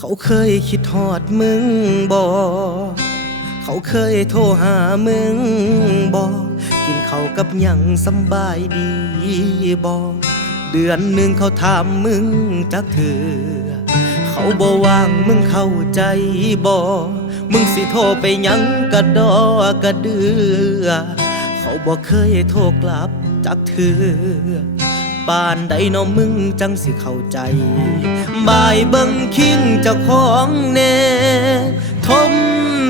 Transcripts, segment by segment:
เขาเคยคิดทอดมึงบ่เขาเคยโทรหามึงบ่กินเขาวกับยังสำบายดีบ่เดือนหนึ่งเขาถามมึงจักเถือเขาบ่ว่างมึงเข้าใจบ่มึงสิโทรไปยังกระดอกระเดือ เขาบ่เคยโทรกลับจักเถือบ้านใดเน้อมึงจังสิเข้าใจ บายเบิ่งคิงเจ้าของแน่ทม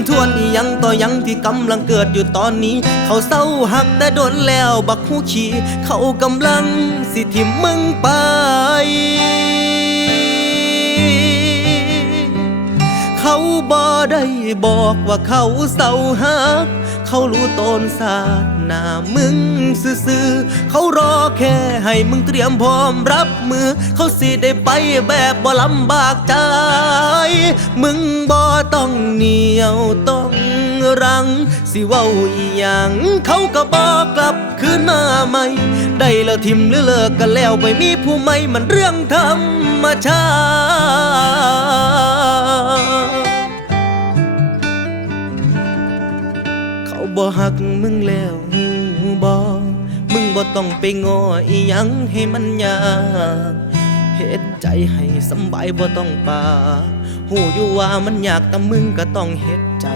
ทวนอียังต่อยังที่กำลังเกิดอยู่ตอนนี้ เขาเศร้าหักแต่โดนแล้วบักหูขี้เขากำลังสิทิมมึงไป เขาบ่ได้บอกว่าเขาเศร้าหัก เขารู้ตนศาสหน้ามึงซื่อๆเขารอแค่ให้มึงเตรียมพร้อมรับมือ เขาสิได้ไปแบบบ่ลำบากใจ มึงบ่ต้องเหนียวต้องรัง สิเว้าอีหยังเขาก็บอกกลับคืนมาใหม่ได้แล้วทิมหรือเลิกกันแล้วไปมีผู้ใหม่มันเรื่องธรรมชาติ บ่ต้องไปงออีหยังให้มันยากเฮ็ดใจให้สบายบ่ต้องปากหูอยู่ว่ามันยากแต่มึงก็ต้องเฮ็ดใจ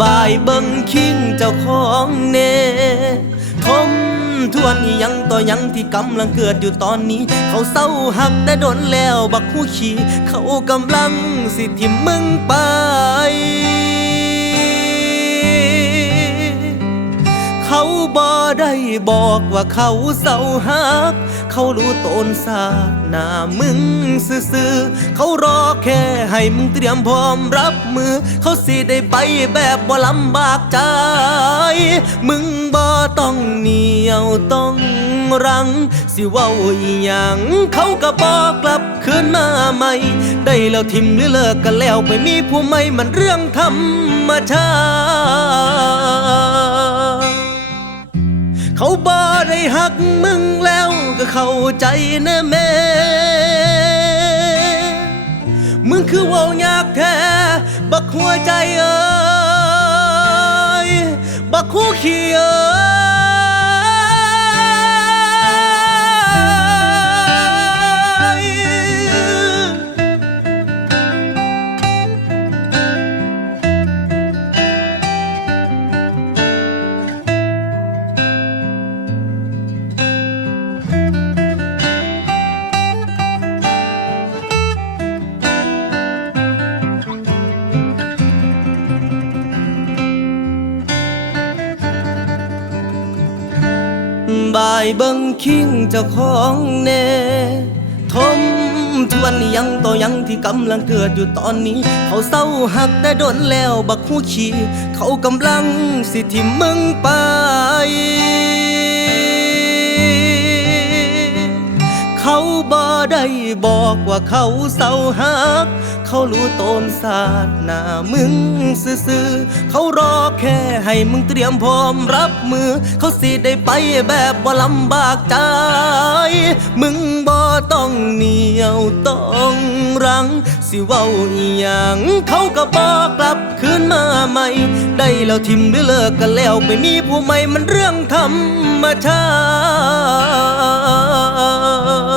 บายเบิ่งคิงเจ้าของแน่ทมทวนยังต่อยังที่กำลังเกิดอยู่ตอนนี้ เขาเศร้าหักแต่โดนแล้วบักหูขี้เขากำลังสิทิมมึงไป บอกว่าเขาเศร้าหัก เขารู้ตนศาสตร์หน้ามึงซื่อๆเขารอแค่ให้มึงเตรียมพร้อมรับมือ เขาสิได้ไปแบบบ่ลำบากใจ มึงบ่ต้องเหนียวต้องรัง สิเว้าอีหยังเขาก็บอกกลับคืนมาใหม่ ได้แล้วทิมหรือเลิกกันแล้วไปมีผู้ใหม่มันเรื่องธรรมชาติ เขาบ่ได้หักมึงแล้วก็เข้าใจนะแม่มึงคือว่ายากแท้ บักหัวใจเอ้ยบักคู่ขี้เอ้ย บายเบิ่งคิงเจ้าของแน่ทมทวนยังต่อยังที่กำลังเกิดอยู่ตอนนี้ เขาเศร้าหักแต่โดนแล้วบักหูขี้เขากำลังสิทิมมึงไป บอกว่าเขาเศร้าหัก เขารู้ตนศาสตร์หน้ามึงซื่อๆเขารอแค่ให้มึงเตรียมพร้อมรับมือ เขาสิได้ไปแบบบ่าลำบากใจ มึงบ่ต้องเหนียวต้องรัง สิเว้าอีหยังเขาก็บอกกลับคืนมาใหม่ ได้แล้วทิมหรือเลิกกันแล้วไปมีผู้ใหม่มันเรื่องธรรมชาติ